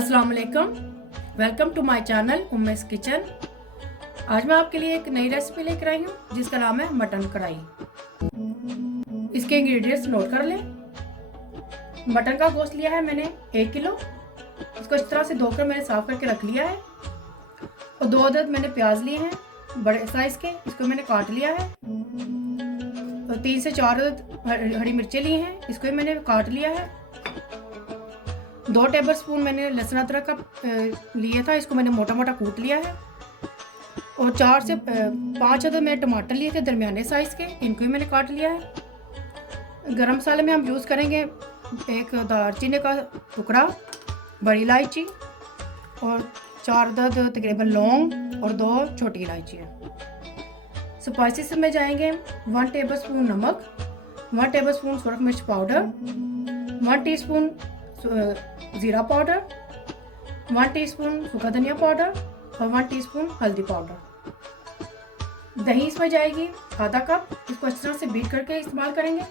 अस्सलाम वालेकुम, welcome to my channel Umme's kitchen. आज मैं आपके लिए एक नई रेसिपी लेकर आई हूँ जिसका नाम है मटन कढ़ाई। इसके इंग्रेडिएंट्स नोट कर लें। मटन का गोश्त लिया है मैंने 1 किलो। इसको इस तरह से धोकर मैंने साफ करके रख लिया है। और 2 अदद मैंने प्याज लिए हैं बड़े साइज के, इसको मैंने काट लिया है। और 3 से 4 अदद हरी मिर्चें ली हैं, इसको भी मैंने काट लिया है। 2 टेबलस्पून मैंने लहसुन अदरक का लिया था, इसको मैंने मोटा मोटा कूट लिया है। और 4 से 5 अदद मैंने टमाटर लिए थे दरमियाने साइज़ के, इनको भी मैंने काट लिया है। गरम मसाले में हम यूज़ करेंगे 1 दालचीनी का टुकड़ा, बड़ी इलायची और 4 अदद तकरीबन लौंग और 2 छोटी इलायचियाँ। स्पाइसेस में जाएंगे 1 टेबलस्पून नमक, 1 टेबलस्पून सुरख मिर्च पाउडर, 1 टीस्पून ज़ीरा पाउडर, 1 टीस्पून सूखा धनिया पाउडर और 1 टीस्पून हल्दी पाउडर। दही इसमें जाएगी आधा कप, इसको अच्छी तरह से बीट करके इस्तेमाल करेंगे।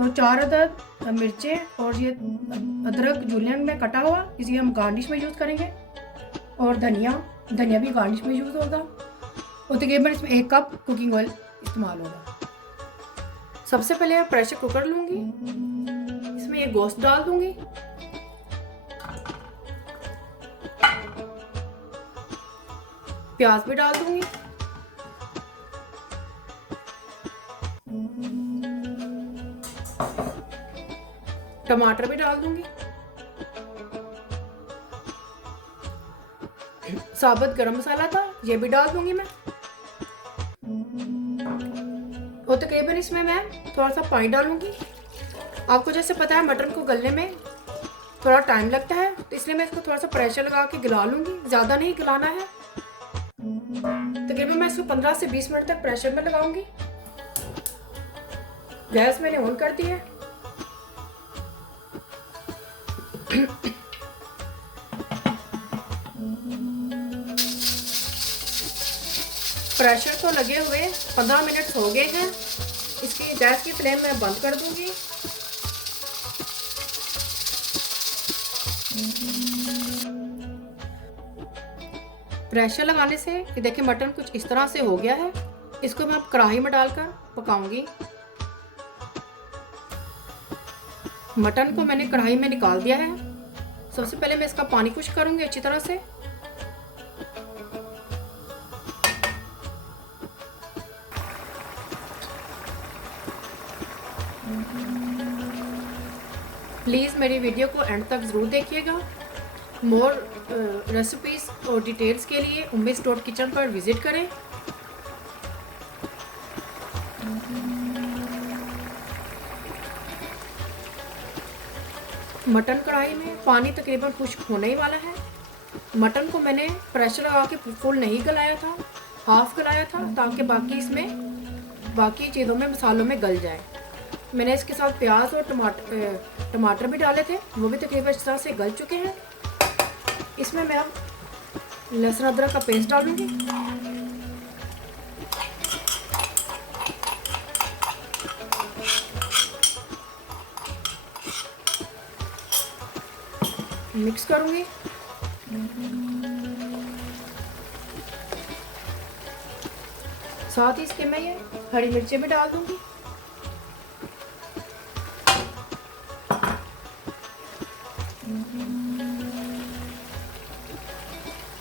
और 4 अदद मिर्चें और ये अदरक जूलियन में कटा हुआ, इसे हम गार्निश में यूज़ करेंगे। और धनिया भी गार्निश में यूज़ होगा। और तकरीबन इसमें 1 कप कुकिंग ऑयल इस्तेमाल होगा। सबसे पहले मैं प्रेशर कुकर लूँगी, इसमें ये गोश्त डाल दूंगी। प्याज भी डाल दूंगी। टमाटर भी डाल दूंगी। साबुत गरम मसाला था, ये भी डाल दूंगी मैं। और तकरीबन इसमें मैं थोड़ा सा पानी डालूंगी। आपको जैसे पता है मटन को गलने में थोड़ा टाइम लगता है, तो इसलिए मैं इसको थोड़ा सा प्रेशर लगा के गला लूँगी। ज़्यादा नहीं गलाना है। तकरीबन मैं इसको 15 से 20 मिनट तक प्रेशर में लगाऊंगी। गैस मैंने ऑन कर दी है। प्रेशर तो लगे हुए 15 मिनट हो गए हैं। इसकी गैस की फ्लेम मैं बंद कर दूंगी। प्रेशर लगाने से ये देखिए मटन कुछ इस तरह से हो गया है। इसको मैं अब कढ़ाई में डालकर पकाऊंगी। मटन को मैंने कढ़ाई में निकाल दिया है। सबसे पहले मैं इसका पानी खुश्क करूंगी अच्छी तरह से। प्लीज़ मेरी वीडियो को एंड तक ज़रूर देखिएगा। मोर रेसिपीज़ और डिटेल्स के लिए उम्मीस डॉट किचन पर विज़िट करें। मटन कढ़ाई में पानी तकरीबन खुश्क होने ही वाला है। मटन को मैंने प्रेशर लगा के फुल नहीं गलाया था, हाफ गलाया था, ताकि बाकी चीज़ों में मसालों में गल जाए। मैंने इसके साथ प्याज और टमाटर भी डाले थे, वो भी तकरीबन इस तरह से गल चुके हैं। इसमें मैं अब लहसुन अदरक का पेस्ट डालूंगी। मिक्स करूंगी। साथ ही इसके मैं ये हरी मिर्चें भी डाल दूंगी।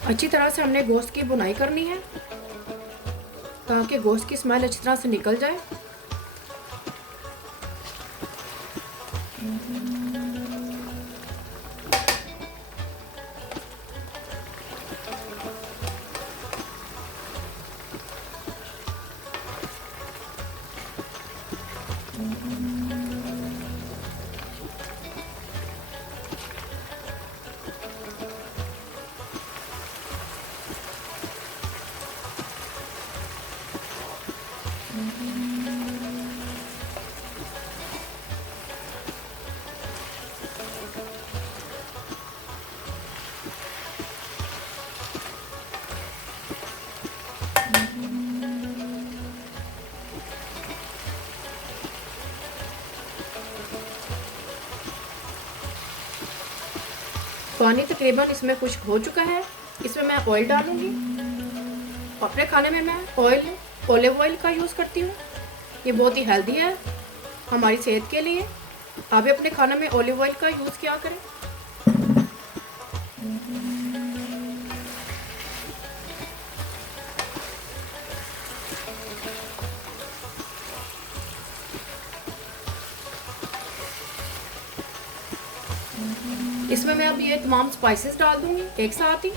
अच्छी तरह से हमने गोश्त की भुनाई करनी है ताकि गोश्त की स्मेल अच्छी तरह से निकल जाए। पानी तकरीबन इसमें खुश्क हो चुका है। इसमें मैं ऑयल डालूंगी। अपने खाने में मैं ऑलिव ऑयल का यूज़ करती हूँ। ये बहुत ही हेल्दी है हमारी सेहत के लिए। आप भी अपने खाने में ऑलिव ऑयल का यूज़ किया करें। इसमें मैं अब ये तमाम स्पाइसेस डाल दूंगी एक साथ ही।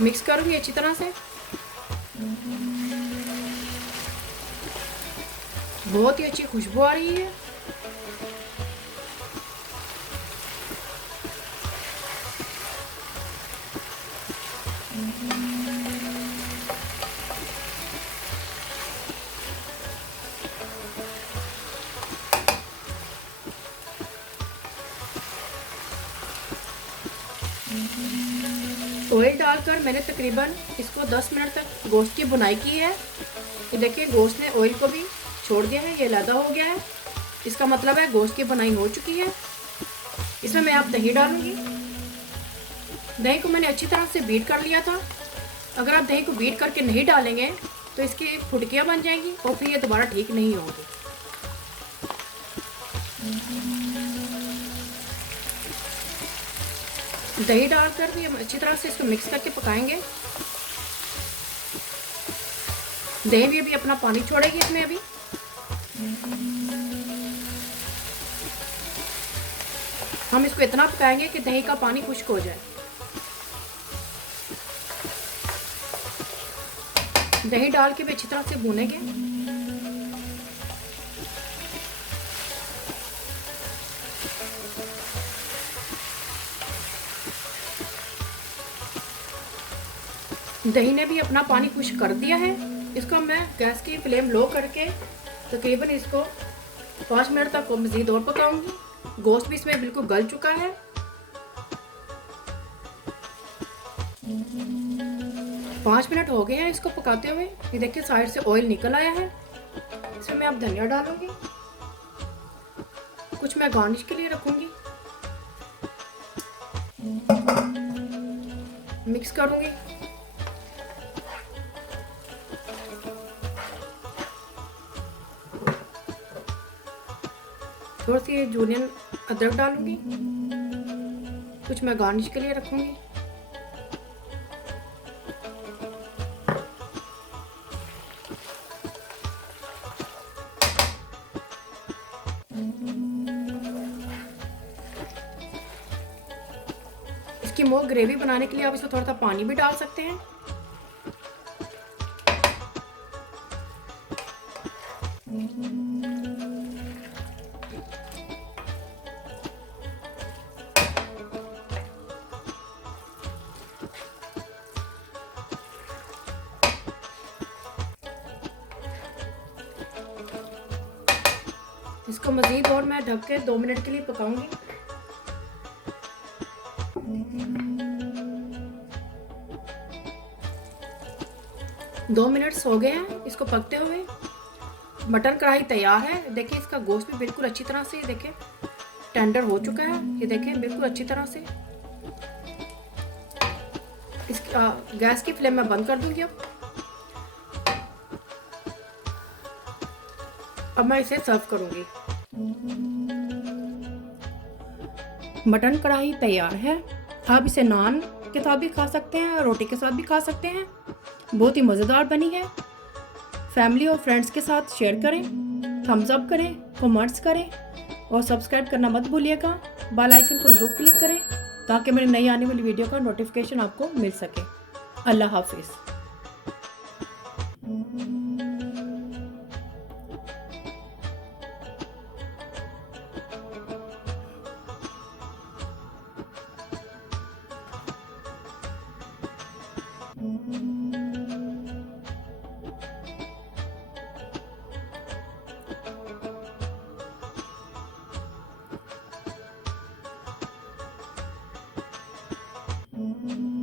मिक्स करूंगी अच्छी तरह से। बहुत ही अच्छी खुशबू आ रही है। ऑयल डालकर मैंने तकरीबन इसको 10 मिनट तक गोश्त की बुनाई की है। ये देखिए गोश्त ने ऑयल को भी छोड़ दिया है, ये लैदा हो गया है। इसका मतलब है गोश्त की बुनाई हो चुकी है। इसमें मैं अब दही डालूंगी। दही को मैंने अच्छी तरह से बीट कर लिया था। अगर आप दही को बीट करके नहीं डालेंगे तो इसकी फुटकियाँ बन जाएंगी और फिर ये दोबारा ठीक नहीं होगी। दही डालकर भी हम अच्छी तरह से इसको मिक्स करके पकाएंगे। दही भी अभी अपना पानी छोड़ेगी इसमें अभी। हम इसको इतना पकाएंगे कि दही का पानी खुश्क हो जाए। दही डाल के भी अच्छी तरह से भूनेंगे। दही ने भी अपना पानी खुश्क कर दिया है। इसको मैं गैस की फ्लेम लो करके तकरीबन इसको 5 मिनट तक मज़ीद और पकाऊंगी। गोश्त भी इसमें बिल्कुल गल चुका है। पाँच मिनट हो गए हैं इसको पकाते हुए। ये देखिए साइड से ऑयल निकल आया है। इसमें मैं अब धनिया डालूंगी। कुछ मैं गार्निश के लिए रखूंगी। मिक्स करूंगी। थोड़ी सी जूलियन अदरक डालूंगी। कुछ मैं गार्निश के लिए रखूंगी। इसकी मोर ग्रेवी बनाने के लिए आप इसमें थोड़ा सा पानी भी डाल सकते हैं। इसको मज़ीद और मैं ढक के 2 मिनट के लिए पकाऊंगी। दो मिनट्स हो गए हैं इसको पकते हुए। मटन कढ़ाई तैयार है। देखिए इसका गोश्त भी बिल्कुल अच्छी तरह से देखिए टेंडर हो चुका है। ये देखिए बिल्कुल अच्छी तरह से। इस गैस की फ्लेम मैं बंद कर दूंगी। अब मैं इसे सर्व करूंगी। मटन कढ़ाई तैयार है। आप इसे नान के साथ भी खा सकते हैं, रोटी के साथ भी खा सकते हैं। बहुत ही मज़ेदार बनी है। फैमिली और फ्रेंड्स के साथ शेयर करें, थम्स अप करें, कमेंट्स करें और सब्सक्राइब करना मत भूलिएगा। बेल आइकन को ज़रूर क्लिक करें ताकि मेरी नई आने वाली वीडियो का नोटिफिकेशन आपको मिल सके। अल्लाह हाफिज़। Mm-hmm.